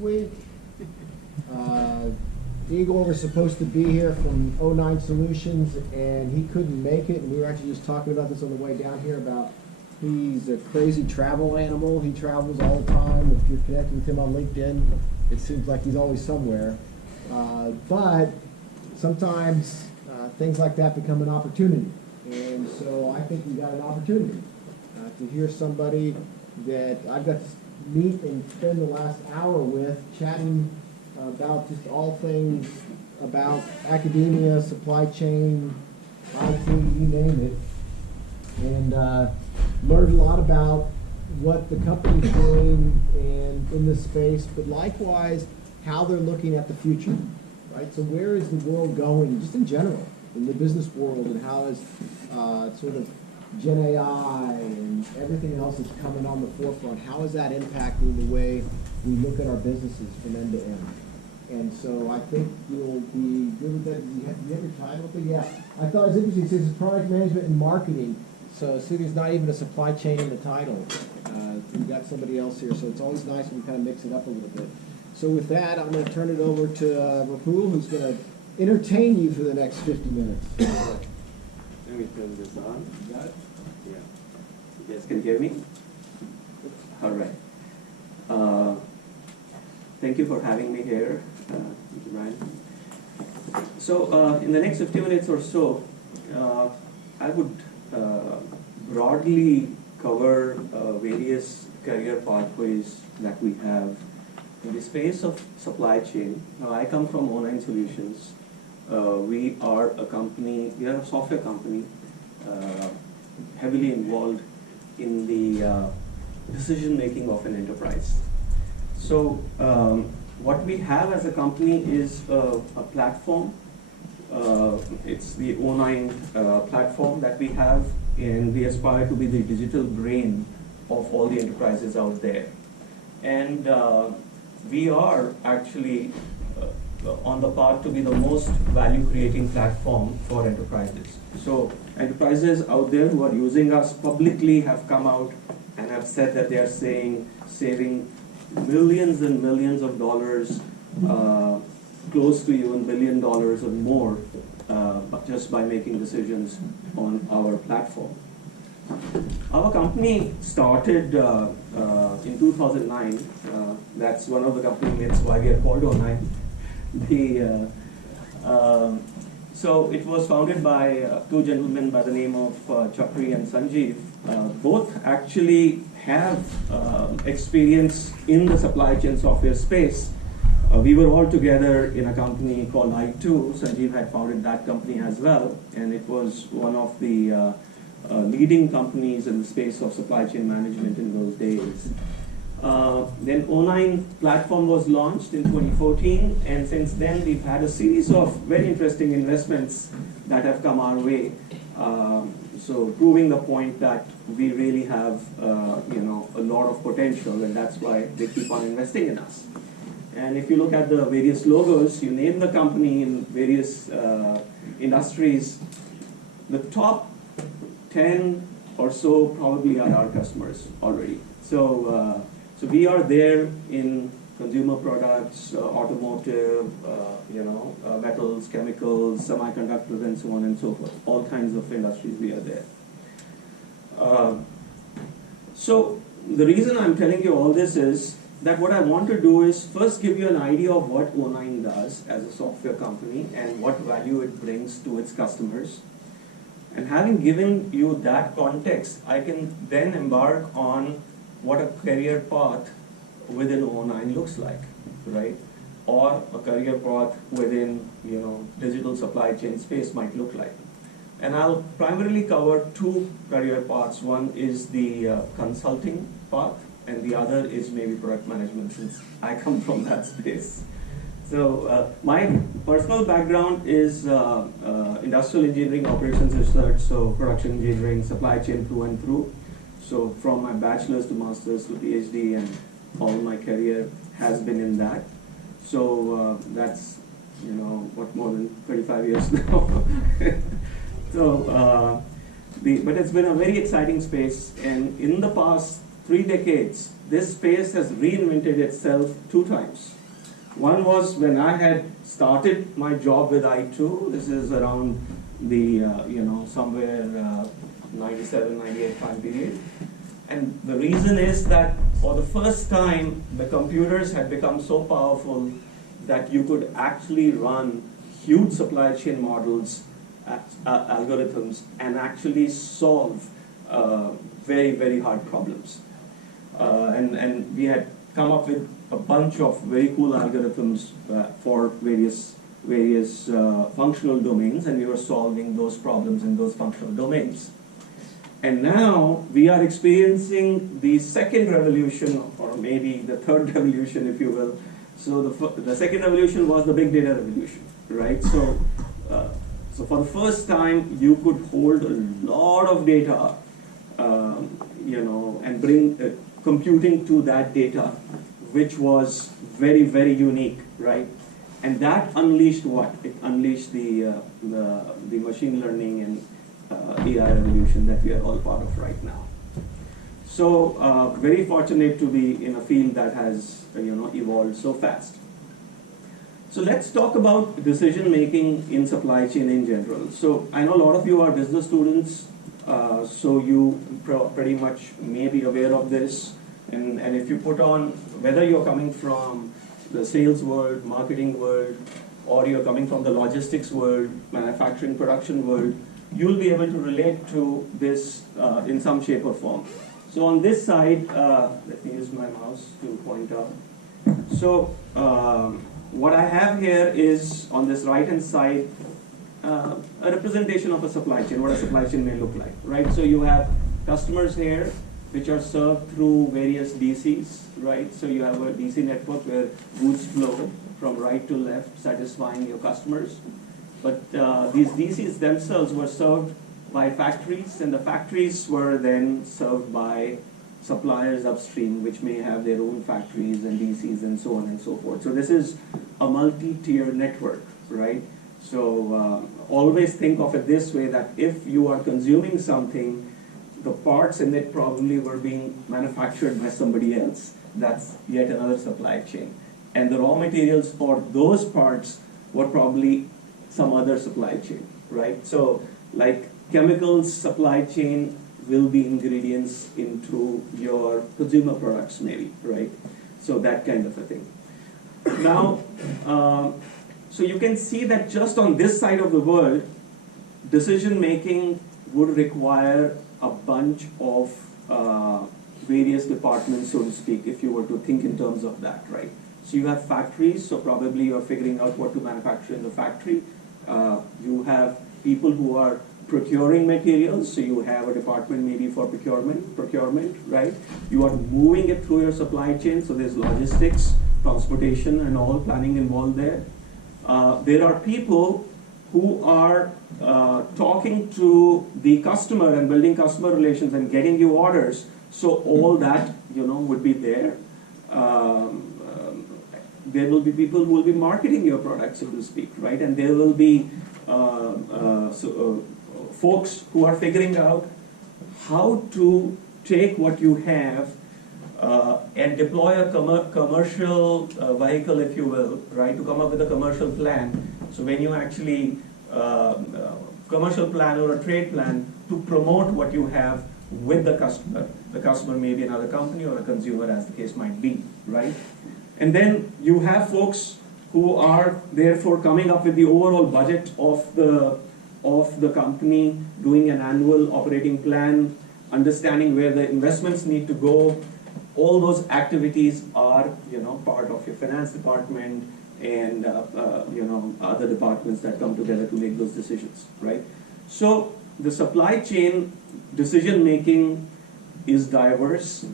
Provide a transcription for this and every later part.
week. Igor was supposed to be here from 09 Solutions, and he couldn't make it. And we were actually just talking about this on the way down here about he's a crazy travel animal. He travels all the time. If you're connected with him on LinkedIn, it seems like he's always somewhere. But sometimes things like that become an opportunity. And so I think we got an opportunity to hear somebody that I've got to meet and spend the last hour with, chatting about just all things about academia, supply chain, IT, you name it, and learned a lot about what the company's doing and in this space, but likewise how they're looking at the future, right? So where is the world going, just in general, in the business world, and how is sort of Gen AI and everything else that's coming on the forefront, how is that impacting the way we look at our businesses from end to end? And so I think you'll be good with that. You have your title? But yeah, I thought it was interesting. It says it's product management and marketing. So see, there's not even a supply chain in the title. We've got somebody else here, so it's always nice when we kind of mix it up a little bit. So with that, I'm going to turn it over to Ripu, who's going to entertain you for the next 50 minutes. Let me turn this on. You got it? Yeah. You guys can hear me? All right. Thank you for having me here. Thank you, Brian. So in the next 50 minutes or so, I would broadly cover various career pathways that we have in the space of supply chain. Now, I come from 09 Solutions. We are a company, we are a software company heavily involved in the decision making of an enterprise. So what we have as a company is a platform. It's the 09 platform that we have, and we aspire to be the digital brain of all the enterprises out there. And we are actually on the path to be the most value-creating platform for enterprises. So enterprises out there who are using us publicly have come out and have said that they are saving millions and millions of dollars, close to even $1 billion or more, just by making decisions on our platform. Our company started in 2009. That's one of the company names why we are called 09. So it was founded by two gentlemen by the name of Chakri and Sanjeev. Both actually have experience in the supply chain software space. We were all together in a company called I2. Sanjeev had founded that company as well, and it was one of the leading companies in the space of supply chain management in those days. Then 09 platform was launched in 2014, and since then we've had a series of very interesting investments that have come our way. So proving the point that we really have a lot of potential, and that's why they keep on investing in us. And if you look at the various logos, you name the company in various industries, the top 10 or so probably are our customers already. So we are there in consumer products, automotive, metals, chemicals, semiconductors, and so on and so forth. All kinds of industries we are there. So the reason I'm telling you all this is that what I want to do is first give you an idea of what 09 does as a software company and what value it brings to its customers. And having given you that context, I can then embark on what a career path within 09 looks like, right? Or a career path within, digital supply chain space might look like. And I'll primarily cover two career paths. One is the consulting path, and the other is maybe product management, since I come from that space. So my personal background is industrial engineering, operations research, so production engineering, supply chain through and through. So from my bachelor's to master's to PhD, and all my career has been in that. So that's, what, more than 35 years now. So, but it's been a very exciting space, and in the past 3 decades, this space has reinvented itself 2 times. One was when I had started my job with I2. This is around the, somewhere 97, 98 time period. And the reason is that for the first time, the computers had become so powerful that you could actually run huge supply chain models, algorithms, and actually solve very, very hard problems. And we had come up with a bunch of very cool algorithms for various functional domains, and we were solving those problems in those functional domains. And now we are experiencing the second revolution, or maybe the third revolution, if you will. So the second revolution was the big data revolution, right? So for the first time, you could hold a lot of data, and bring computing to that data, which was very, very unique, right? And that unleashed what? It unleashed the machine learning and AI revolution that we are all part of right now. So very fortunate to be in a field that has evolved so fast. So let's talk about decision making in supply chain in general. So I know a lot of you are business students, so you pretty much may be aware of this. And if you put on, whether you're coming from the sales world, marketing world, or you're coming from the logistics world, manufacturing, production world, you'll be able to relate to this in some shape or form. So on this side, let me use my mouse to point out. So what I have here is, on this right-hand side, a representation of a supply chain, what a supply chain may look like, right? So you have customers here, which are served through various DCs, right? So you have a DC network where goods flow from right to left, satisfying your customers. But these DCs themselves were served by factories, and the factories were then served by suppliers upstream, which may have their own factories and DCs and so on and so forth. So this is a multi-tier network, right? So always think of it this way, that if you are consuming something, the parts in it probably were being manufactured by somebody else. That's yet another supply chain. And the raw materials for those parts were probably some other supply chain, right? So like chemicals supply chain will be ingredients into your consumer products maybe, right? So that kind of a thing. Now, so you can see that just on this side of the world, decision making would require a bunch of various departments, so to speak, if you were to think in terms of that, right? So you have factories, so probably you're figuring out what to manufacture in the factory. You have people who are procuring materials, so you have a department maybe for procurement, right? You are moving it through your supply chain, so there's logistics, transportation, and all planning involved there. There are people who are talking to the customer and building customer relations and getting you orders, so all that would be there. There will be people who will be marketing your product, so to speak, right? And there will be folks who are figuring out how to take what you have and deploy a commercial vehicle, if you will, right, to come up with a commercial plan. So when you actually, commercial plan or a trade plan to promote what you have with the customer may be another company or a consumer, as the case might be, right? And then you have folks who are therefore coming up with the overall budget of the company, doing an annual operating plan, understanding where the investments need to go. All those activities are part of your finance department and other departments that come together to make those decisions, right? So the supply chain decision making is diverse.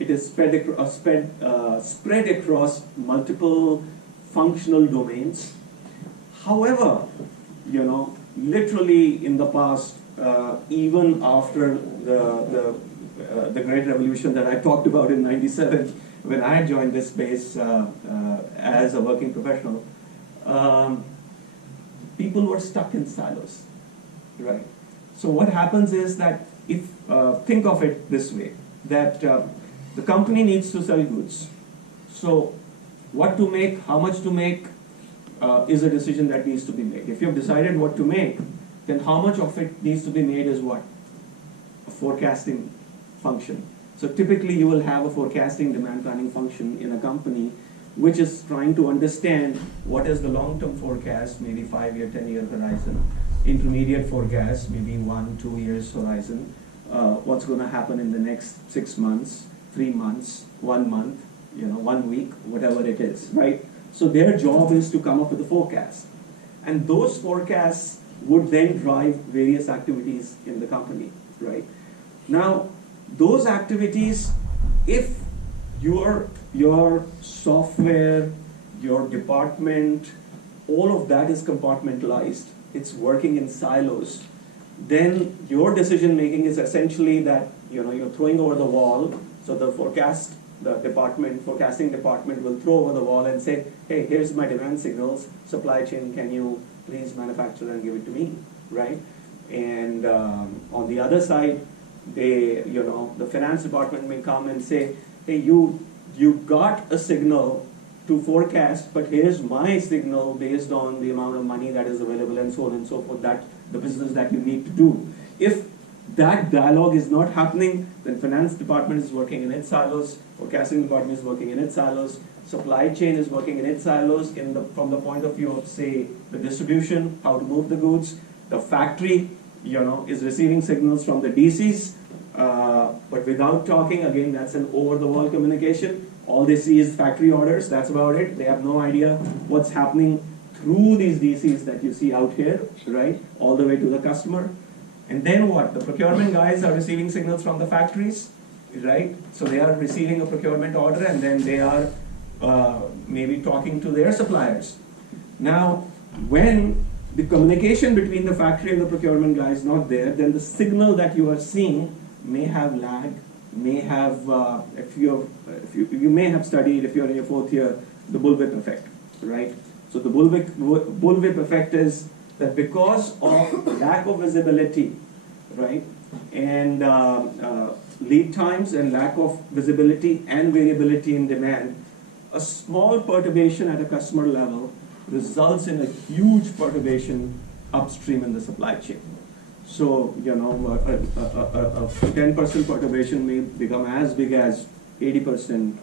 It is spread across multiple functional domains. However, literally in the past, even after the great revolution that I talked about in '97, when I joined this space as a working professional, people were stuck in silos, right? So what happens is that if think of it this way, that The company needs to sell goods. So what to make, how much to make, is a decision that needs to be made. If you've decided what to make, then how much of it needs to be made is what? A forecasting function. So typically you will have a forecasting demand planning function in a company which is trying to understand what is the long-term forecast, maybe 5-year, 10-year horizon, intermediate forecast, maybe 1-2 years horizon, what's going to happen in the next 6 months, 3 months, 1 month, 1 week, whatever it is, right? So their job is to come up with a forecast. And those forecasts would then drive various activities in the company, right? Now, those activities, if your software, your department, all of that is compartmentalized, it's working in silos, then your decision making is essentially that you're throwing over the wall. So the forecasting department will throw over the wall and say, hey, here's my demand signals, supply chain, can you please manufacture and give it to me, right? And on the other side, the finance department may come and say, hey, you got a signal to forecast, but here's my signal based on the amount of money that is available and so on and so forth, that the business that you need to do. If that dialogue is not happening, then finance department is working in its silos, forecasting department is working in its silos, supply chain is working in its silos from the point of view of, say, the distribution, how to move the goods. The factory, is receiving signals from the DCs, but without talking. Again, that's an over-the-wall communication. All they see is factory orders, that's about it. They have no idea what's happening through these DCs that you see out here, right, all the way to the customer. And then what? The procurement guys are receiving signals from the factories, right? So they are receiving a procurement order, and then they are maybe talking to their suppliers. Now, when the communication between the factory and the procurement guy is not there, then the signal that you are seeing may have lag, may have, you may have studied, if you're in your 4th year, the bullwhip effect, right? So the bullwhip effect is that because of lack of visibility, right, and lead times and lack of visibility and variability in demand, a small perturbation at a customer level results in a huge perturbation upstream in the supply chain. So, a 10% perturbation may become as big as 80%,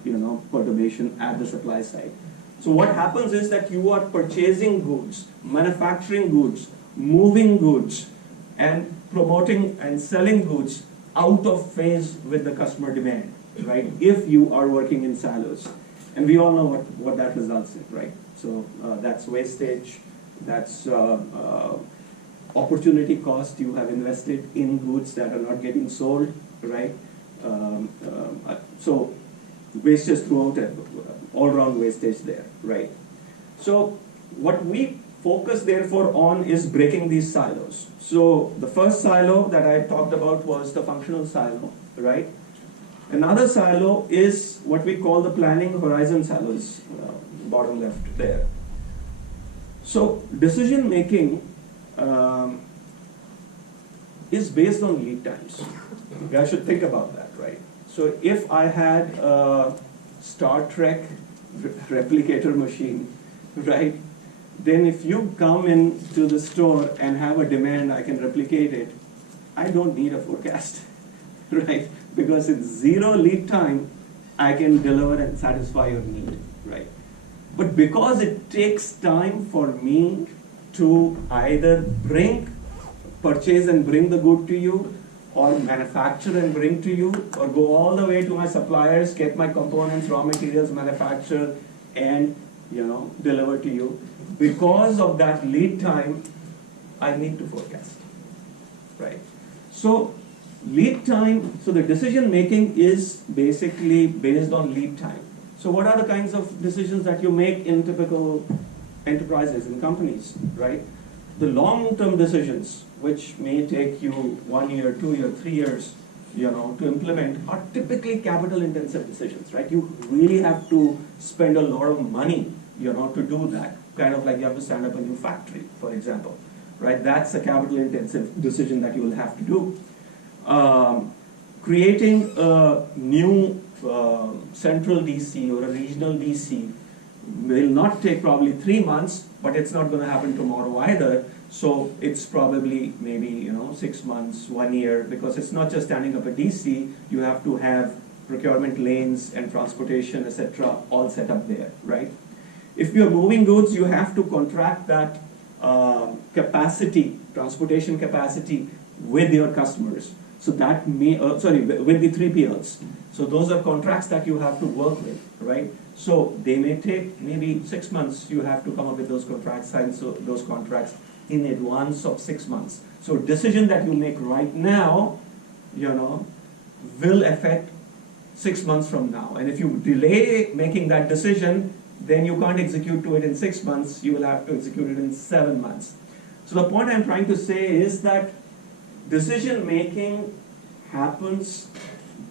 perturbation at the supply side. So what happens is that you are purchasing goods, manufacturing goods, moving goods, and promoting and selling goods out of phase with the customer demand, right? If you are working in silos. And we all know what that results in, right? So that's wastage, that's opportunity cost you have invested in goods that are not getting sold, right? So wastage throughout, all-round wastage there, right? So what we focus therefore on is breaking these silos. So the first silo that I talked about was the functional silo, right? Another silo is what we call the planning horizon silos, bottom left there. So decision making is based on lead times. I should think about that, right? So if I had a Star Trek replicator machine, right, then if you come into the store and have a demand, I can replicate it, I don't need a forecast, right? Because in 0 lead time, I can deliver and satisfy your need, right? But because it takes time for me to either purchase and bring the good to you, or manufacture and bring to you, or go all the way to my suppliers, get my components, raw materials, manufacture, and deliver to you. Because of that lead time, I need to forecast, right? So lead time, so the decision making is basically based on lead time. So what are the kinds of decisions that you make in typical enterprises and companies, right? The long-term decisions, which may take you 1 year, 2 years, 3 years, to implement, are typically capital-intensive decisions, right? You really have to spend a lot of money, to do that. Kind of like you have to stand up a new factory, for example, right? That's a capital-intensive decision that you will have to do. Creating a new central DC or a regional DC will not take probably 3 months, but it's not going to happen tomorrow either. So it's probably maybe 6 months, 1 year, because it's not just standing up a DC. You have to have procurement lanes and transportation, etc., all set up there, right? If you're moving goods, you have to contract that capacity, transportation capacity, with your customers. So that may, with the 3PLs. So those are contracts that you have to work with, right? So they may take maybe 6 months. You have to come up with those contracts, sign those contracts in advance of 6 months. So decision that you make right now, will affect 6 months from now. And if you delay making that decision, then you can't execute to it in 6 months. You will have to execute it in 7 months. So the point I'm trying to say is that decision making happens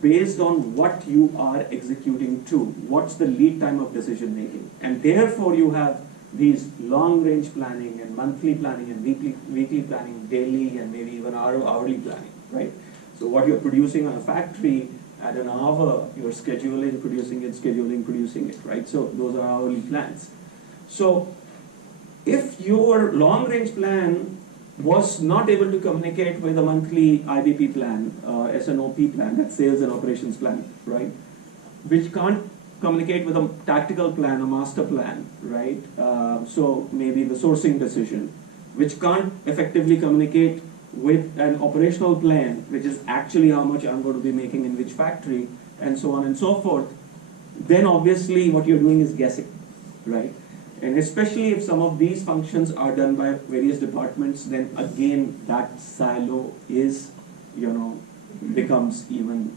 based on what you are executing to. What's the lead time of decision making? And therefore you have these long range planning and monthly planning and weekly planning, daily and maybe even hourly planning, right? So what you're producing on a factory at an hour, you're scheduling, producing it, right? So those are hourly plans. So if your long range plan was not able to communicate with a monthly IBP plan, SNOP plan, that's sales and operations plan, right? Which can't communicate with a tactical plan, a master plan, right? So maybe the sourcing decision, which can't effectively communicate with an operational plan, which is actually how much I'm going to be making in which factory, and so on and so forth, then obviously what you're doing is guessing, right? And especially if some of these functions are done by various departments, then again that silo is, becomes even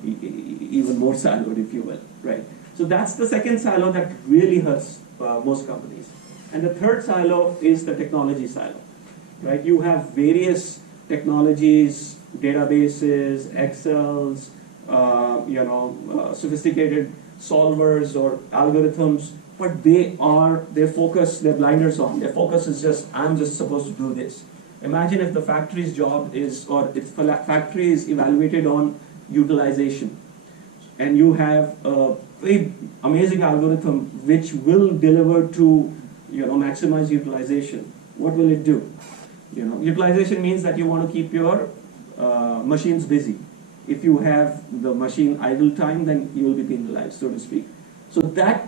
more siloed, if you will, right? So that's the second silo that really hurts most companies. And the third silo is the technology silo, right? You have various technologies, databases, Excels, sophisticated solvers or algorithms, but their focus, their blinders on. Their focus is just, I'm just supposed to do this. Imagine if the factory's job is, or if the factory is evaluated on utilization, and you have a very amazing algorithm which will deliver to, maximize utilization. What will it do? Utilization means that you want to keep your machines busy. If you have the machine idle time, then you will be penalized, so to speak. So that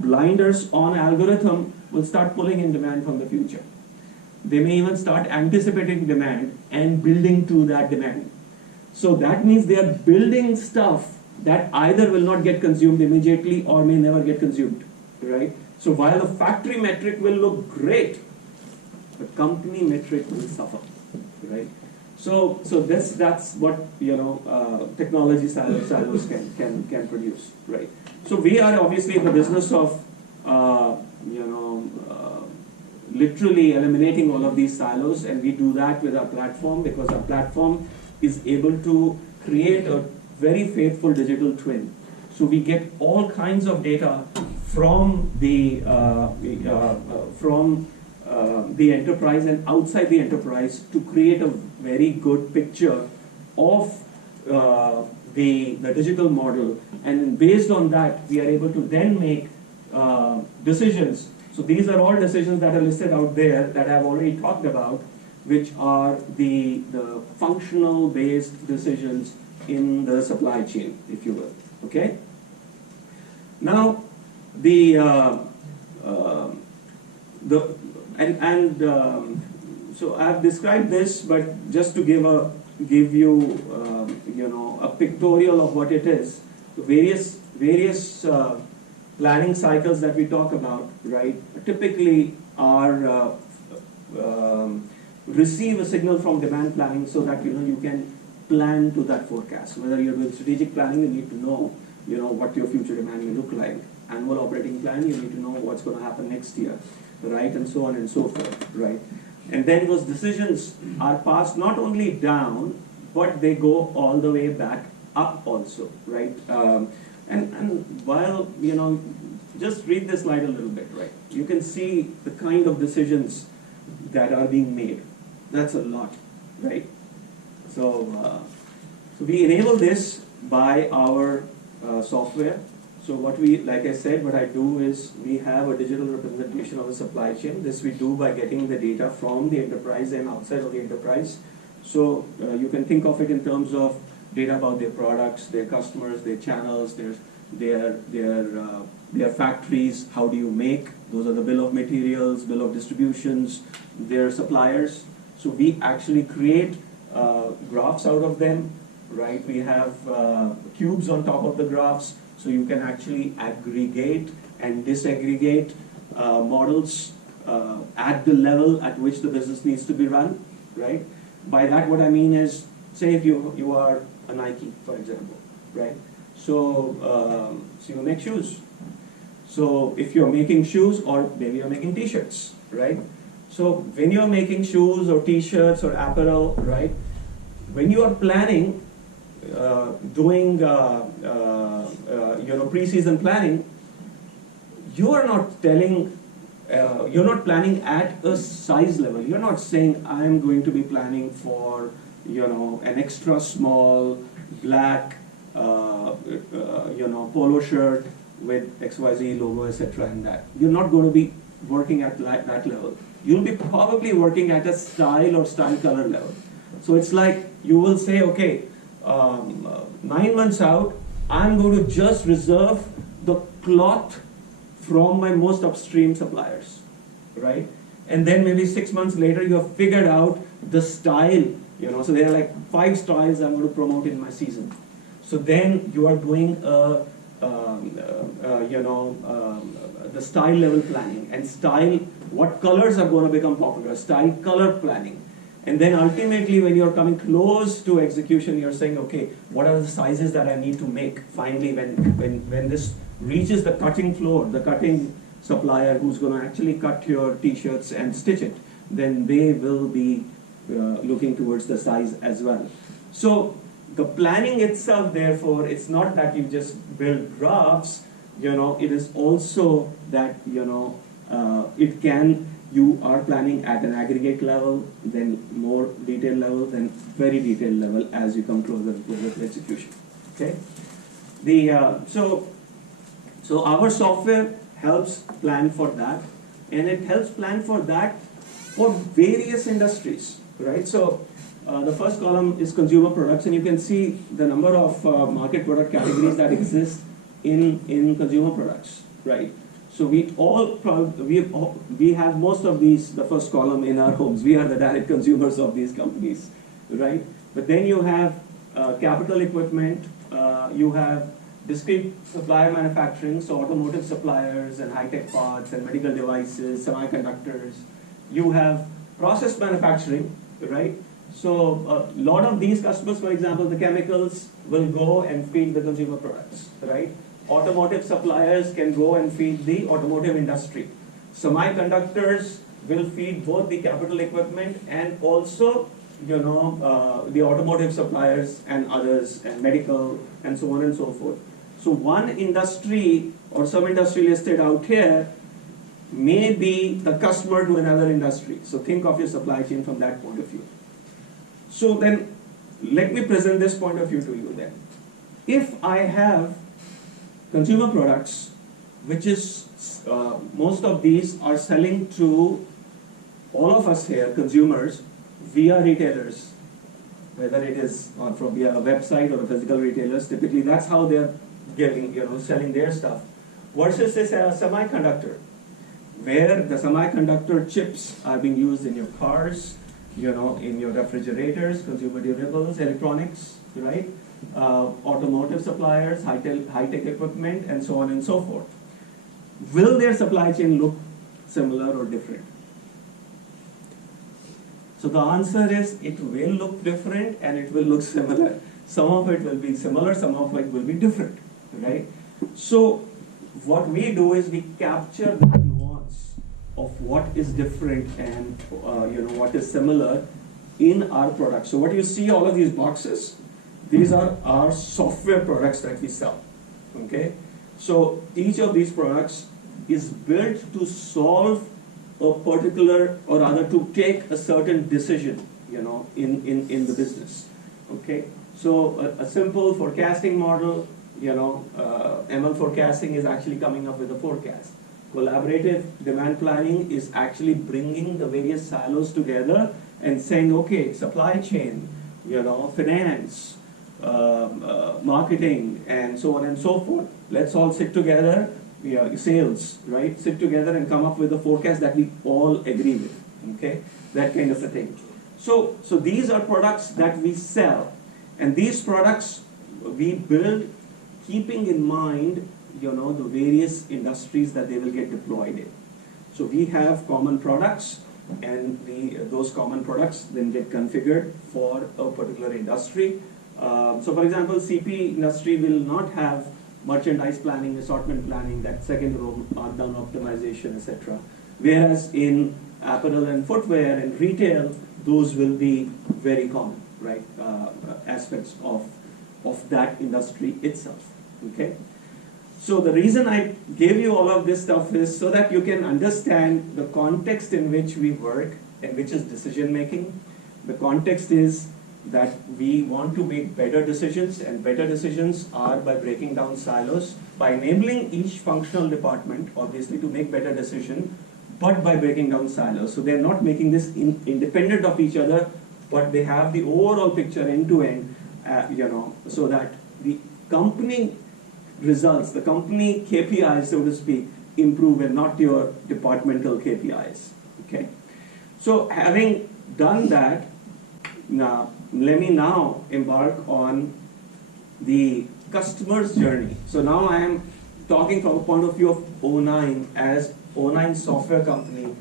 blinders on algorithm will start pulling in demand from the future. They may even start anticipating demand and building to that demand. So that means they are building stuff that either will not get consumed immediately or may never get consumed, right? So while the factory metric will look great, the company metric will suffer, right? So that's what technology silos can produce, right? So we are obviously in the business of literally eliminating all of these silos, and we do that with our platform because our platform is able to create a very faithful digital twin. So we get all kinds of data from the enterprise and outside the enterprise to create a very good picture of the digital model, and based on that we are able to then make decisions. So these are all decisions that are listed out there that I've already talked about, which are the functional based decisions in the supply chain, if you will. Okay. Now so I've described this, but just to give you a pictorial of what it is. The various planning cycles that we talk about, right, typically are receive a signal from demand planning so that you can plan to that forecast. Whether you're doing strategic planning, you need to know what your future demand will look like. Annual operating plan, you need to know what's going to happen next year, right, and so on and so forth, right. And then those decisions are passed not only down, but they go all the way back up also, right. And while just read this slide a little bit, right, you can see the kind of decisions that are being made. That's a lot, right. So we enable this by our software. So what we, like I said, what I do is we have a digital representation of the supply chain. This we do by getting the data from the enterprise and outside of the enterprise. So you can think of it in terms of data about their products, their customers, their channels, their factories. How do you make? Those are the bill of materials, bill of distributions, their suppliers. So we actually create graphs out of them, right? We have cubes on top of the graphs, so you can actually aggregate and disaggregate models at the level at which the business needs to be run, right? By that, what I mean is, say if you are a Nike, for example, right? So you make shoes. So if you're making shoes, or maybe you're making T-shirts, right? So when you're making shoes or T-shirts or apparel, right? When you are planning, doing pre-season planning, you are not telling, you're not planning at a size level. You're not saying I'm going to be planning for an extra small black polo shirt with XYZ logo, etc. and that. You're not going to be working at that level. You'll be probably working at a style or style color level. So it's like you will say, okay, 9 months out, I'm going to just reserve the cloth from my most upstream suppliers, right? And then maybe 6 months later, you have figured out the style, so there are like 5 styles I'm going to promote in my season. So then you are doing the style level planning, and style, what colors are going to become popular, style color planning. And then ultimately, when you're coming close to execution, you're saying, okay, what are the sizes that I need to make? Finally, when this reaches the cutting floor, the cutting supplier who's going to actually cut your T-shirts and stitch it, then they will be looking towards the size as well. So the planning itself, therefore, it's not that you just build graphs, it is also that, you are planning at an aggregate level, then more detailed level, then very detailed level as you come closer and closer to execution. Okay. So our software helps plan for that, and it helps plan for that for various industries, right? So the first column is consumer products, and you can see the number of market product categories that exist in consumer products, right? So we have most of these, the first column, in our homes. We are the direct consumers of these companies, right? But then you have capital equipment, you have discrete supplier manufacturing, so automotive suppliers and high-tech parts and medical devices, semiconductors. You have process manufacturing, right? So a lot of these customers, for example, the chemicals, will go and feed the consumer products, right? Automotive suppliers can go and feed the automotive industry. Semiconductors will feed both the capital equipment and also, the automotive suppliers and others, and medical, and so on and so forth. So one industry or some industry listed out here may be the customer to another industry. So think of your supply chain from that point of view. So then, let me present this point of view to you then. If I have consumer products, which is, most of these are selling to all of us here, consumers, via retailers, whether it is via a website or a physical retailers, typically that's how they're getting, selling their stuff, versus this semiconductor, where the semiconductor chips are being used in your cars, in your refrigerators, consumer durables, electronics, right? Automotive suppliers, high-tech equipment, and so on and so forth. Will their supply chain look similar or different? So the answer is, it will look different and it will look similar. Some of it will be similar, some of it will be different, right? So what we do is we capture that nuance of what is different and what is similar in our product. So what you see, all of these boxes, these are our software products that we sell, okay? So each of these products is built to solve a particular, or rather to take a certain decision, in the business, okay? So a simple forecasting model ML forecasting is actually coming up with a forecast. Collaborative demand planning is actually bringing the various silos together and saying, okay, supply chain, finance, marketing, and so on and so forth. Let's all sit together, sales, right? Sit together and come up with a forecast that we all agree with, okay? That kind of a thing. So these are products that we sell, and these products we build keeping in mind, the various industries that they will get deployed in. So we have common products, and those common products then get configured for a particular industry. So for example, CP industry will not have merchandise planning, assortment planning, that second row, markdown optimization, etc. Whereas in apparel and footwear and retail, those will be very common, right? Aspects of that industry itself, okay? So the reason I gave you all of this stuff is so that you can understand the context in which we work and which is decision making. The context is that we want to make better decisions, and better decisions are by breaking down silos, by enabling each functional department, obviously, to make better decisions, but by breaking down silos. So they're not making this independent of each other, but they have the overall picture end to end, so that the company results, the company KPIs, so to speak, improve and not your departmental KPIs, okay? So having done that, now let me now embark on the customer's journey. So now I am talking from a point of view of O9 as O9 software company.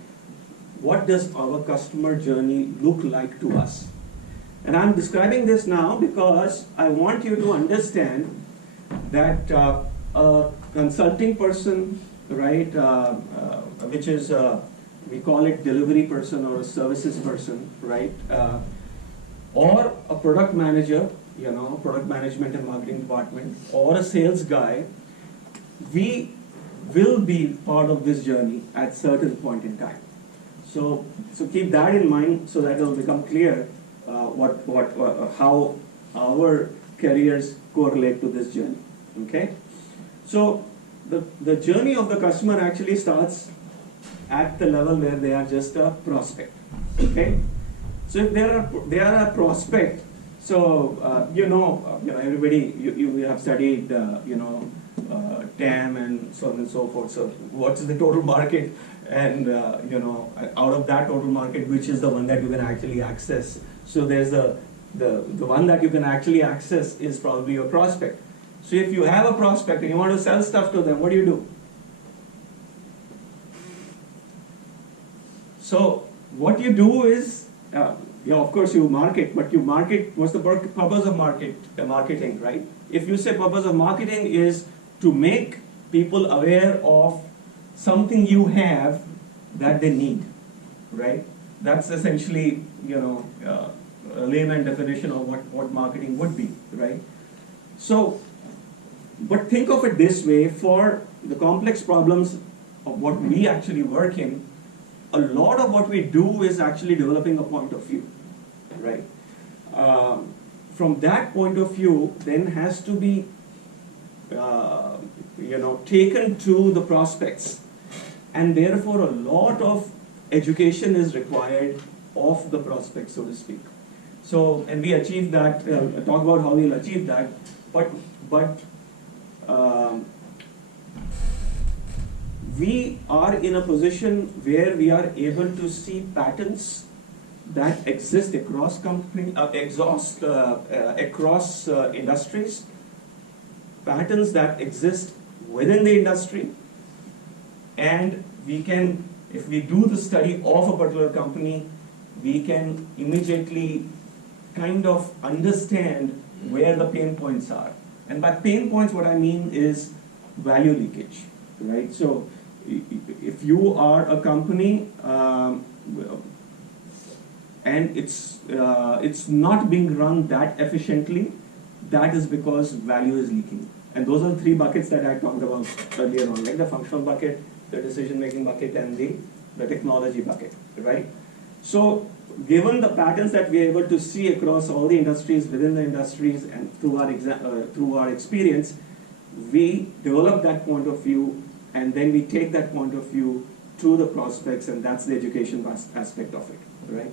What does our customer journey look like to us? And I'm describing this now because I want you to understand that a consulting person, right, which is, we call it delivery person or a services person, right, or a product manager, product management and marketing department, or a sales guy, we will be part of this journey at certain point in time. So keep that in mind so that it will become clear how our careers correlate to this journey, okay? So the journey of the customer actually starts at the level where they are just a prospect, okay? So if they are a prospect, so everybody, you have studied TAM and so on and so forth. So what's the total market, and out of that total market, which is the one that you can actually access? So there's the one that you can actually access is probably your prospect. So if you have a prospect and you want to sell stuff to them, what do? So what you do is, of course you market, but you market, what's the purpose of marketing, right? If you say purpose of marketing is to make people aware of something you have that they need, right? That's essentially, a layman definition of what marketing would be, right? So, but think of it this way, for the complex problems of what we actually work in, a lot of what we do is actually developing a point of view, right? From that point of view, then has to be, taken to the prospects, and therefore a lot of education is required of the prospects, so to speak. So, and we achieve that, talk about how we'll achieve that, but we are in a position where we are able to see patterns that exist across across industries, patterns that exist within the industry, and we can, if we do the study of a particular company, we can immediately kind of understand where the pain points are. And by pain points, what I mean is value leakage, right? So if you are a company and it's not being run that efficiently, that is because value is leaking. And those are the three buckets that I talked about earlier on, like the functional bucket, the decision-making bucket, and the technology bucket, right? So given the patterns that we are able to see across all the industries, within the industries, and through our experience, we develop that point of view, and then we take that point of view to the prospects, and that's the education aspect of it, right?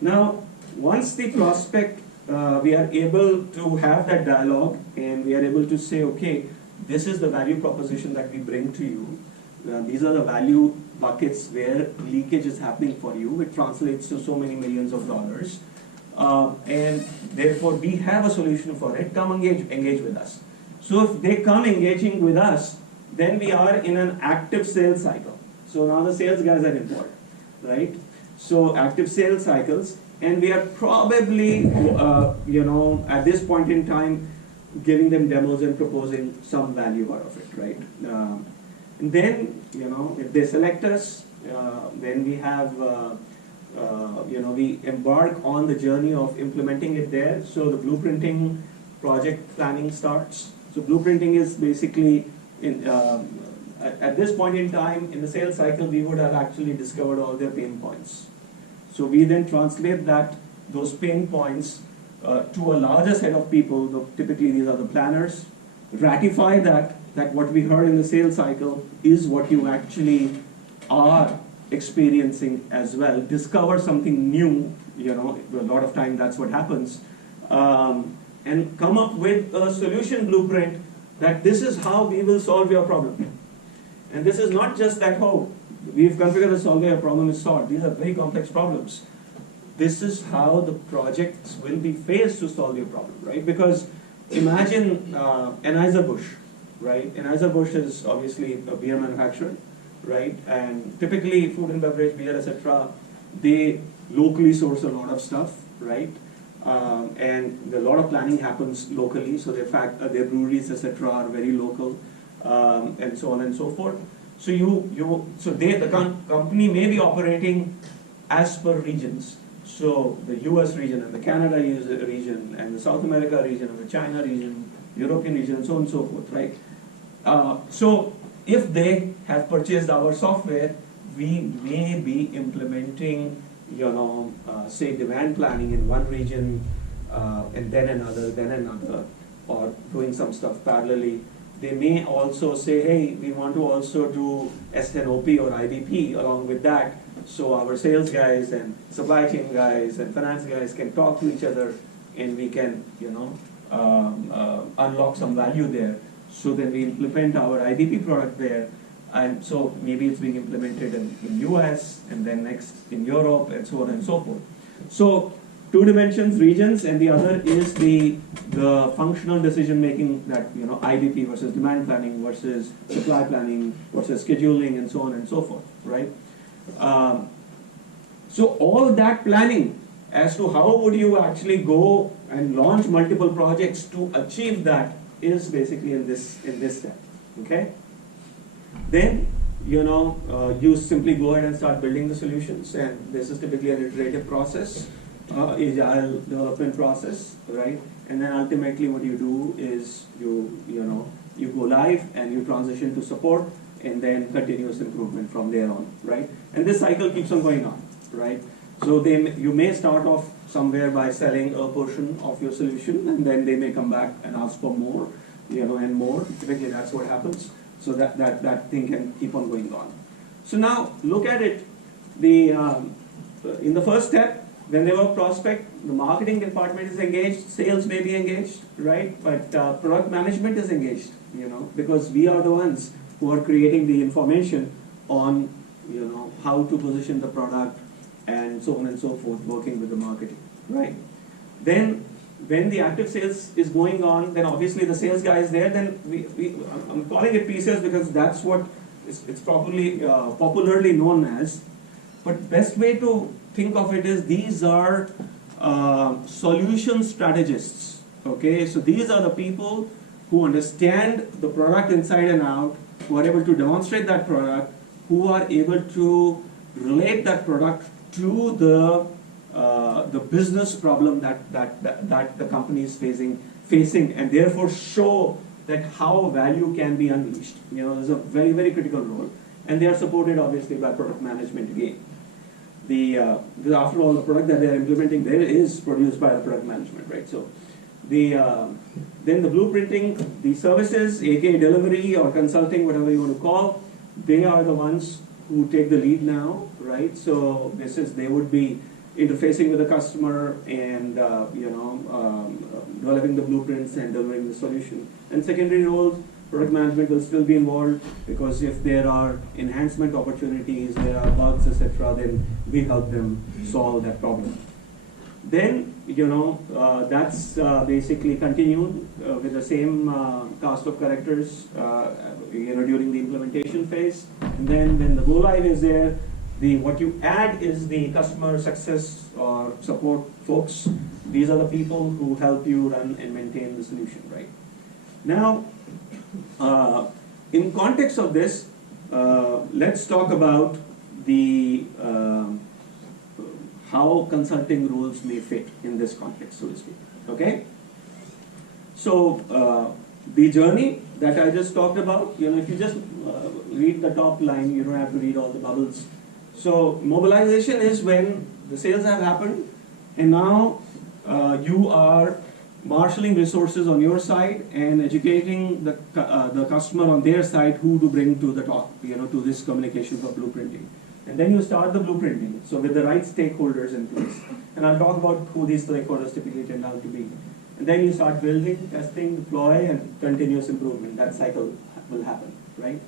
Now, once the prospect, we are able to have that dialogue, and we are able to say, okay, this is the value proposition that we bring to you. These are the value buckets where leakage is happening for you. It translates to so many millions of dollars. And therefore, we have a solution for it. Come engage with us. So if they come engaging with us, then we are in an active sales cycle. So now the sales guys are involved, right? So active sales cycles, and we are probably, at this point in time, giving them demos and proposing some value out of it, right? And then, if they select us, then we have, we embark on the journey of implementing it there. So the blueprinting project planning starts. So blueprinting is basically, at this point in time, in the sales cycle, we would have actually discovered all their pain points. So we then translate those pain points to a larger set of people. Typically, these are the planners. Ratify that what we heard in the sales cycle is what you actually are experiencing as well. Discover something new, a lot of time that's what happens. And come up with a solution blueprint that this is how we will solve your problem. And this is not just that, oh, we've configured a solver, your problem is solved. These are very complex problems. This is how the projects will be phased to solve your problem, right? Because imagine Anheuser-Busch, right? Anheuser-Busch is obviously a beer manufacturer, right? And typically food and beverage, beer, etc., they locally source a lot of stuff, right? And a lot of planning happens locally, so their breweries, etc., are very local, and so on and so forth. So the company may be operating as per regions. So the US region and the Canada region and the South America region and the China region, European region, and so on and so forth, right? So if they have purchased our software, we may be implementing, say demand planning in one region, and then another, or doing some stuff parallelly. They may also say, hey, we want to also do SNOP or IBP along with that. So our sales guys and supply chain guys and finance guys can talk to each other, and we can, unlock some value there. So then we implement our IBP product there. And so maybe it's being implemented in US, and then next in Europe, and so on and so forth. So two dimensions, regions, and the other is the functional decision making, that IBP versus demand planning versus supply planning versus scheduling, and so on and so forth, right? So all that planning as to how would you actually go and launch multiple projects to achieve that is basically in this step, okay? Then, you simply go ahead and start building the solutions, and this is typically an iterative process, agile development process, right? And then ultimately what you do is you go live and you transition to support, and then continuous improvement from there on, right? And this cycle keeps on going on, right? So you may start off somewhere by selling a portion of your solution, and then they may come back and ask for more, and more. Typically that's what happens. So that thing can keep on going on. So now look at it. In the first step, when they were prospect, the marketing department is engaged, sales may be engaged, right? But product management is engaged, because we are the ones who are creating the information on, how to position the product and so on and so forth, working with the marketing, right? Then when the active sales is going on, then obviously the sales guy is there. Then I'm calling it pre-sales because that's what it's probably popularly known as. But best way to think of it is these are solution strategists. Okay, so these are the people who understand the product inside and out, who are able to demonstrate that product, who are able to relate that product to the business problem that the company is facing, and therefore show that how value can be unleashed. There's a very, very critical role, and they are supported obviously by product management again. Because after all, the product that they are implementing there is produced by the product management, right? So Then the blueprinting, the services, aka delivery or consulting, whatever you want to call, they are the ones who take the lead now, right? So they would be interfacing with the customer and developing the blueprints and delivering the solution. And secondary roles, product management will still be involved, because if there are enhancement opportunities, there are bugs, etc., then we help them solve that problem. Then, that's basically continued with the same cast of characters, during the implementation phase. And then when the go live is there, what you add is the customer success or support folks. These are the people who help you run and maintain the solution, right? Now, in context of this, let's talk about the how consulting roles may fit in this context, so to speak. Okay? So, the journey that I just talked about, if you just read the top line, you don't have to read all the bubbles. So, mobilization is when the sales have happened, and now you are marshalling resources on your side and educating the customer on their side who to bring to the top, to this communication for blueprinting. And then you start the blueprinting, so with the right stakeholders in place. And I'll talk about who these stakeholders typically tend out to be. And then you start building, testing, deploy, and continuous improvement. That cycle will happen, right?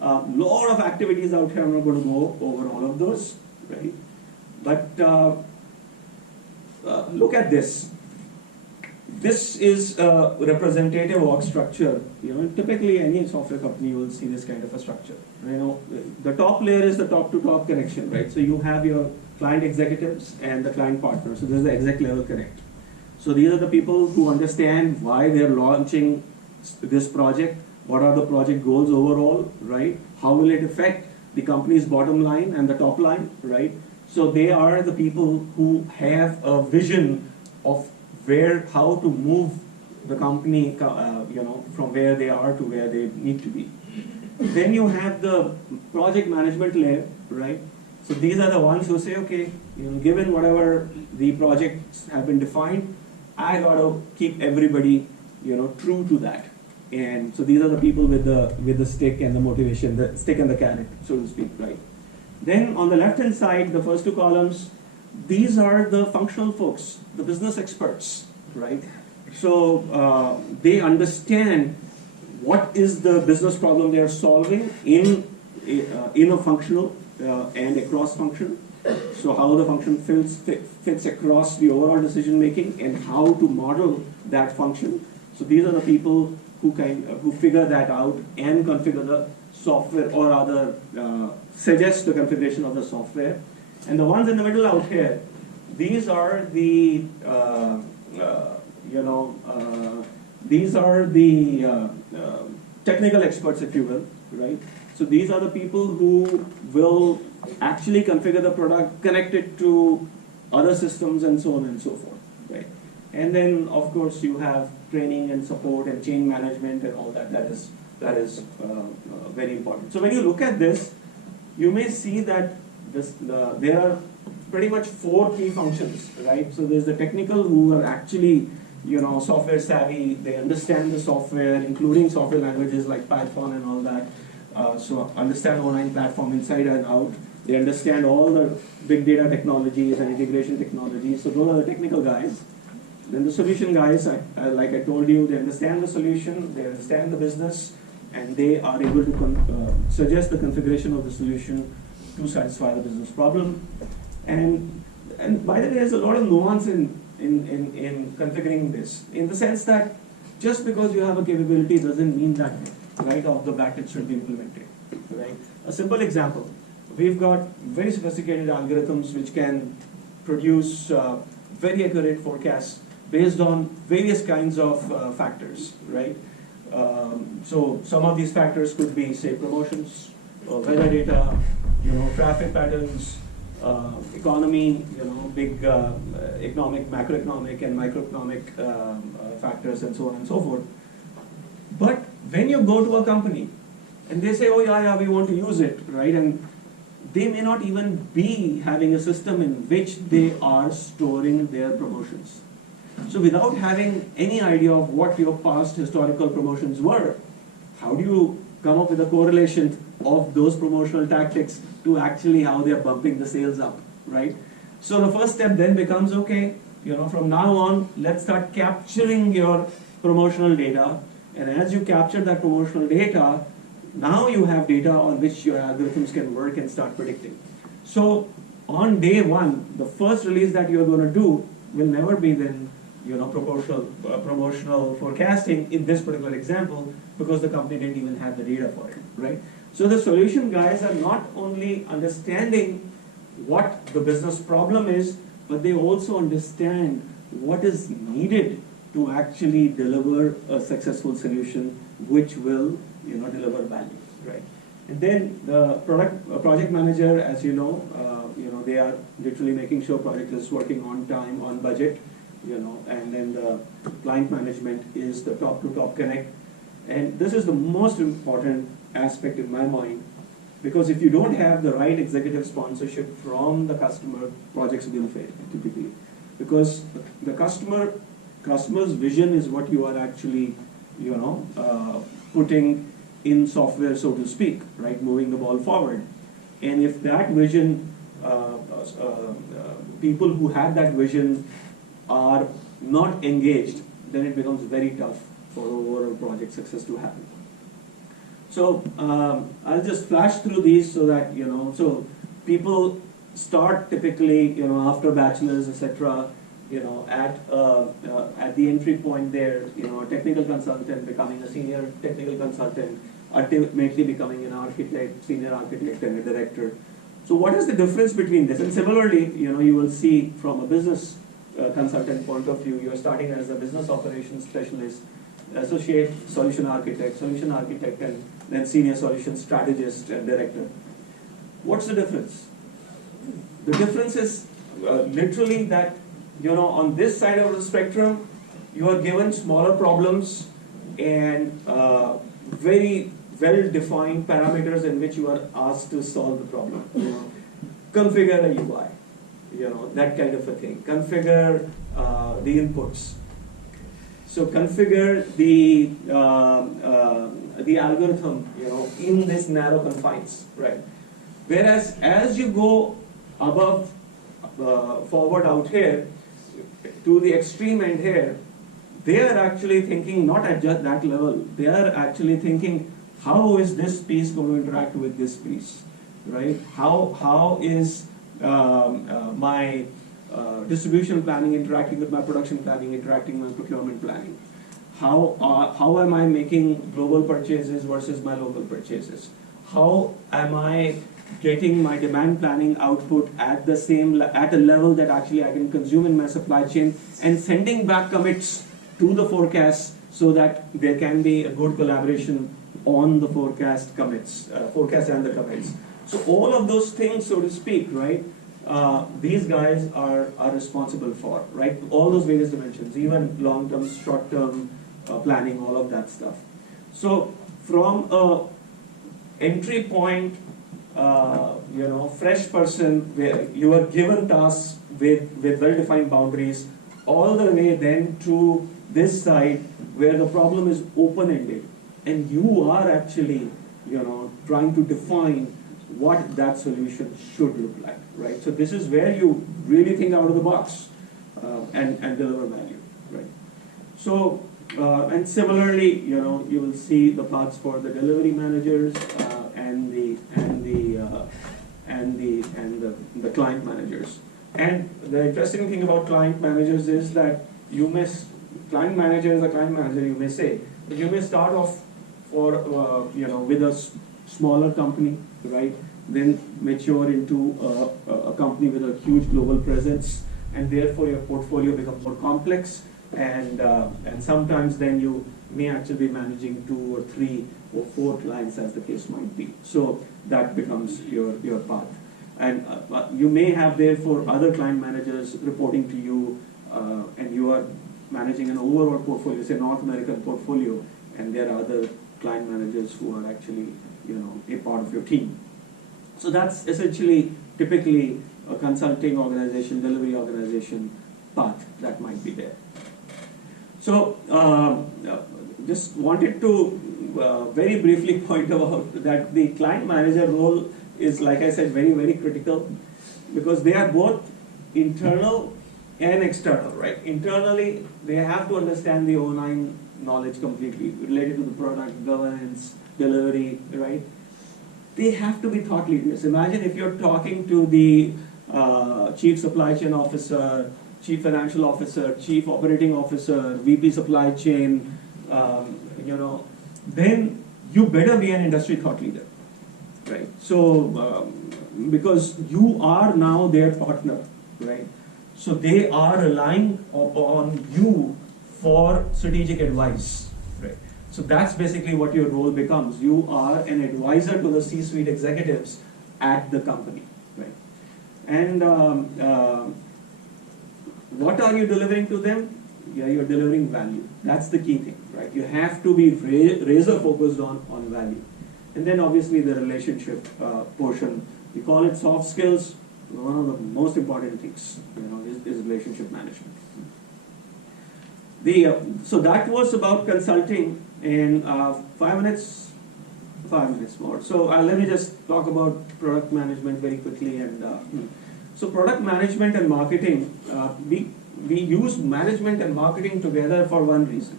Lot of activities out here. I'm not going to go over all of those, right? But look at this. This is a representative org structure. Typically any software company will see this kind of a structure. The top layer is the top-to-top connection, right? So you have your client executives and the client partners. So this is the exec level connect. So these are the people who understand why they're launching this project, what are the project goals overall, right? How will it affect the company's bottom line and the top line, right? So they are the people who have a vision of how to move the company, from where they are to where they need to be. Then you have the project management layer, right? So these are the ones who say, okay, given whatever the projects have been defined, I got to keep everybody, true to that. And so these are the people with the stick and the motivation, the stick and the carrot, so to speak, right? Then on the left-hand side, the first two columns, these are the functional folks, the business experts, right? So they understand what is the business problem they are solving in a functional and a cross-function. So how the function fits across the overall decision making and how to model that function. So these are the people who figure that out and configure the software, or rather suggest the configuration of the software. And the ones in the middle out here, these are the technical experts, if you will, right? So these are the people who will actually configure the product, connect it to other systems, and so on and so forth, right? And then, of course, you have training and support and change management and all that. That is very important. So when you look at this, you may see that there are pretty much 4 key functions, right? So there's the technical, who are actually software savvy. They understand the software, including software languages like Python and all that. So understand online platform inside and out. They understand all the big data technologies and integration technologies. So those are the technical guys. Then the solution guys, like I told you, they understand the solution, they understand the business, and they are able to suggest the configuration of the solution to satisfy the business problem. And by the way, there's a lot of nuance in configuring this, in the sense that just because you have a capability doesn't mean that right off the bat it should be implemented, right? A simple example, we've got very sophisticated algorithms which can produce very accurate forecasts based on various kinds of factors, right? So some of these factors could be, say, promotions, weather data, traffic patterns, economy, big economic, macroeconomic, and microeconomic factors, and so on and so forth. But when you go to a company and they say, oh yeah, we want to use it, right? And they may not even be having a system in which they are storing their promotions. So without having any idea of what your past historical promotions were, how do you come up with a correlation of those promotional tactics to actually how they're bumping the sales up, right? So the first step then becomes, okay, from now on, let's start capturing your promotional data. And as you capture that promotional data, now you have data on which your algorithms can work and start predicting. So on day one, the first release that you're going to do will never be then promotional forecasting in this particular example, because the company didn't even have the data for it, right? So the solution guys are not only understanding what the business problem is, but they also understand what is needed to actually deliver a successful solution which will deliver value, right? And then the project manager, as you know, they are literally making sure project is working on time, on budget, and then the client management is the top to top connect. And this is the most important aspect in my mind, because if you don't have the right executive sponsorship from the customer, projects will fail typically, because the customer's vision is what you are actually putting in software, so to speak, right, moving the ball forward. And if that vision, people who have that vision are not engaged, then it becomes very tough for overall project success to happen. So I'll just flash through these so that so people start typically after bachelor's, etc. At the entry point there, a technical consultant becoming a senior technical consultant, ultimately becoming an architect, senior architect, and a director. So what is the difference between this? And similarly, you will see from a business consultant point of view, you're starting as a business operations specialist, associate solution architect, and then senior solution strategist and director. What's the difference? The difference is literally that on this side of the spectrum, you are given smaller problems and very well-defined parameters in which you are asked to solve the problem. Configure a UI, that kind of a thing. Configure the inputs. So configure the algorithm, in this narrow confines, right? Whereas as you go above, forward out here, to the extreme end here, they are actually thinking not at just that level. They are actually thinking, how is this piece going to interact with this piece, right? How is my distribution planning interacting with my production planning, interacting with my procurement planning? How am I making global purchases versus my local purchases? How am I getting my demand planning output at a level that actually I can consume in my supply chain, and sending back commits to the forecast so that there can be a good collaboration on the forecast and the commits. So all of those things, so to speak, right? These guys are responsible for, right? All those various dimensions, even long-term, short-term planning, all of that stuff. So from a entry point, fresh person where you are given tasks with well-defined boundaries, all the way then to this side where the problem is open-ended, and you are actually, trying to define what that solution should look like, right? So this is where you really think out of the box and deliver value, right? So and similarly, you will see the paths for the delivery managers and the client managers. And the interesting thing about client managers is that client manager is a client manager, you may say, but you may start off with a smaller company, right? Then mature into a company with a huge global presence, and therefore your portfolio becomes more complex, and sometimes then you may actually be managing 2 or 3 or 4 clients, as the case might be. So that becomes your path. And you may have therefore other client managers reporting to you, and you are managing an overall portfolio, say North American portfolio, and there are other client managers who are actually a part of your team. So that's essentially typically a consulting organization, delivery organization path that might be there. So, just wanted to very briefly point out that the client manager role is, like I said, very, very critical, because they are both internal and external, right? Internally, they have to understand the O9 knowledge completely related to the product, governance, delivery, right? They have to be thought leaders. Imagine if you're talking to the chief supply chain officer, chief financial officer, chief operating officer, VP supply chain, then you better be an industry thought leader, right? So, because you are now their partner, right? So they are relying upon you for strategic advice, right? So that's basically what your role becomes. You are an advisor to the C-suite executives at the company, right? And what are you delivering to them? Yeah, you're delivering value. That's the key thing, right? You have to be razor focused on value. And then obviously the relationship portion, we call it soft skills. One of the most important things, is relationship management. So that was about consulting in 5 minutes more. So let me just talk about product management very quickly. And so product management and marketing, we use management and marketing together for one reason.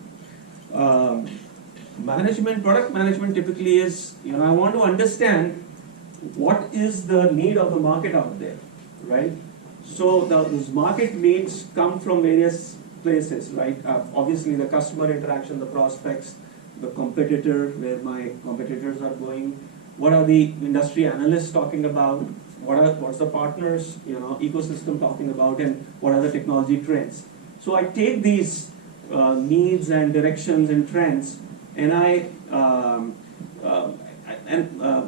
Product management typically is, I want to understand what is the need of the market out there, right? So those market needs come from various places, right? Obviously the customer interaction, the prospects, the competitor, where my competitors are going, what are the industry analysts talking about, what's the partners, ecosystem talking about, and what are the technology trends. So I take these needs and directions and trends, and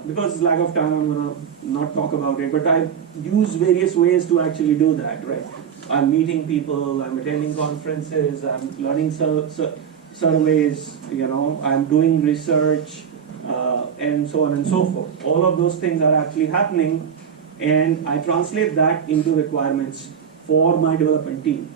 because lack of time, I'm going to not talk about it, but I use various ways to actually do that, right? I'm meeting people, I'm attending conferences, I'm learning surveys, I'm doing research, and so on and so forth. All of those things are actually happening, and I translate that into requirements for my development team.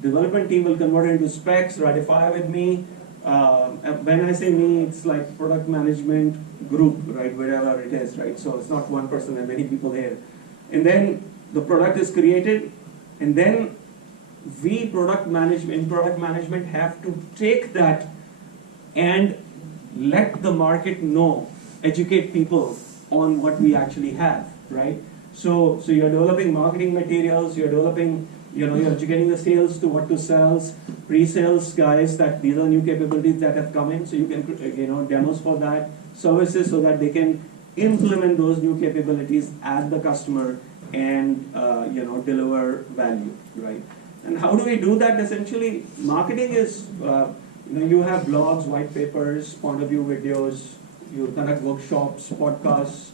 Development team will convert it into specs, ratify with me. When I say me, it's like product management group, right, wherever it is, right? So it's not one person, there are many people here. And then the product is created, and then we product management have to take that and let the market know, educate people on what we actually have, right? So you're developing marketing materials, you're developing, you're educating the sales to what to sell, pre-sales guys that these are new capabilities that have come in, so you can, demos for that, services so that they can implement those new capabilities at the customer and, deliver value, right? And how do we do that? Essentially, marketing is, you have blogs, white papers, point of view videos, you conduct workshops, podcasts,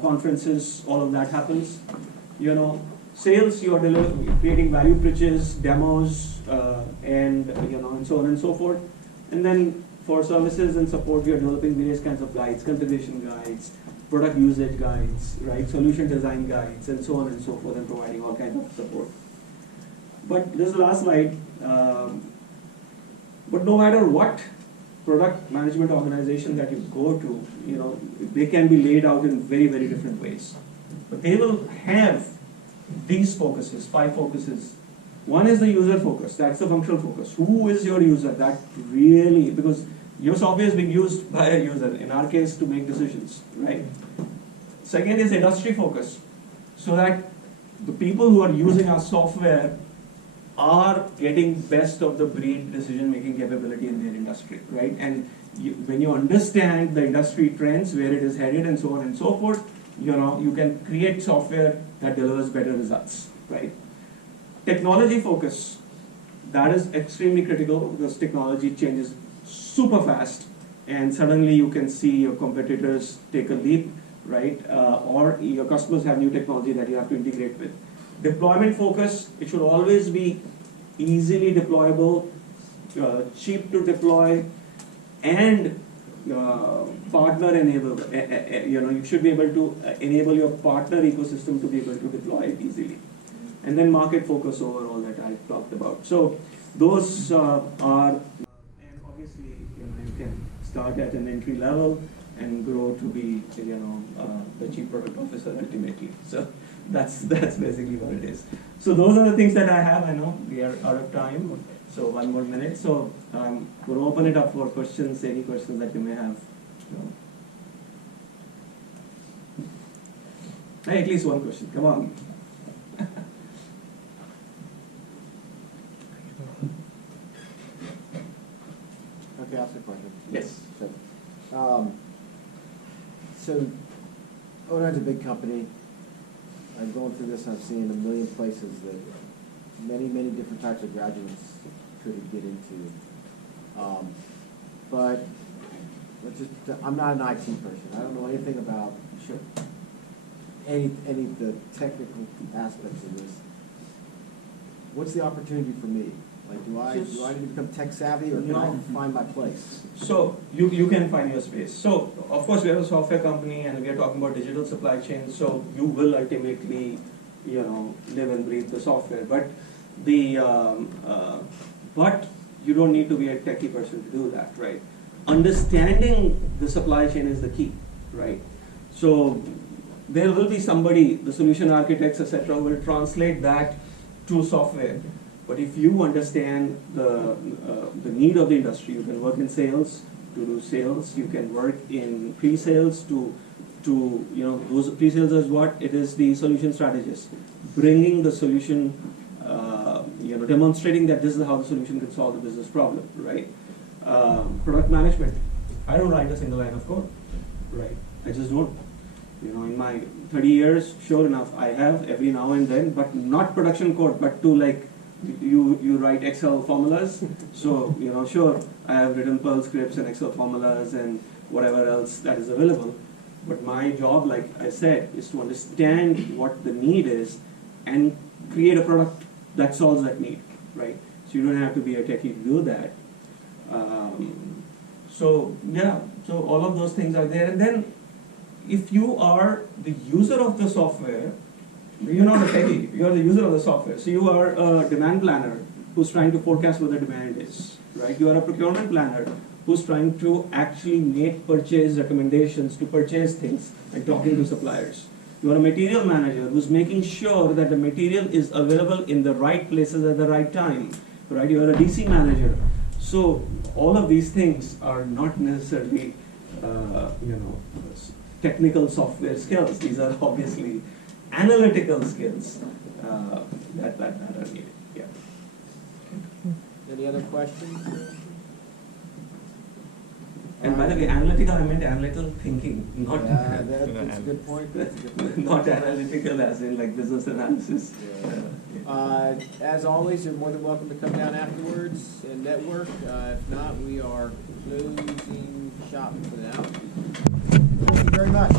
conferences, all of that happens. Sales, you are creating value pitches, demos, and so on and so forth. And then for services and support, we are developing various kinds of guides, configuration guides, product usage guides, right, solution design guides, and so on and so forth, and providing all kinds of support. But this is the last slide. But no matter what product management organization that you go to, they can be laid out in very, very different ways. But they will have these focuses, 5 focuses. One is the user focus, that's the functional focus. Who is your user? That really, because your software is being used by a user, in our case, to make decisions, right? Second is industry focus, so that the people who are using our software are getting best of the breed decision-making capability in their industry, right? And when you understand the industry trends, where it is headed, and so on and so forth, you can create software that delivers better results, right? Technology focus, that is extremely critical because technology changes super fast, and suddenly you can see your competitors take a leap, right? Or your customers have new technology that you have to integrate with. Deployment focus, it should always be easily deployable, cheap to deploy, and partner enable. You should be able to enable your partner ecosystem to be able to deploy it easily. and then market focus overall that I talked about. So those are, and obviously, you can start at an entry level and grow to be, the chief product officer ultimately. So that's basically what it is. So those are the things that I have. I know we are out of time, so 1 more minute. So I'm going to open it up for questions, any questions that you may have. Hey, at least one question. Come on. Okay, I'll ask a question. Yes. So, O9's a big company. I'm going through this and I'm seeing a million places that many different types of graduates could get into. But I'm not an IT person. I don't know anything about any of the technical aspects of this. What's the opportunity for me? Like, do I need to become tech savvy, or can I find my place? So you can find your space. So of course we are a software company and we are talking about digital supply chain. So you will ultimately, live and breathe the software. But but you don't need to be a techie person to do that, right? Understanding the supply chain is the key, right? So there will be somebody, the solution architects, etc., will translate that to software. But if you understand the need of the industry, you can work in sales to do sales. You can work in pre-sales to those pre-sales is what it is. The solution strategist bringing the solution, demonstrating that this is how the solution can solve the business problem, right? Product management. I don't write a single line of code, right? I just don't. In my 30 years, sure enough, I have every now and then, but not production code, but to like. You write Excel formulas, so sure, I have written Perl scripts and Excel formulas and whatever else that is available. But my job, like I said, is to understand what the need is and create a product that solves that need, right? So you don't have to be a techie to do that. So all of those things are there. And then if you are the user of the software, you're not a techie, you are the user of the software. So you are a demand planner who's trying to forecast what the demand is, right? You are a procurement planner who's trying to actually make purchase recommendations to purchase things and talking to suppliers. You are a material manager who's making sure that the material is available in the right places at the right time, right? You are a DC manager. So all of these things are not necessarily, technical software skills. These are obviously analytical skills that are needed. Yeah. Any other questions? And by the way, analytical, I meant analytical thinking, not that's a good point. That's a good point. not analytical as in like business analysis. Yeah. As always, you're more than welcome to come down afterwards and network. If not, we are closing shop for now. Thank you very much.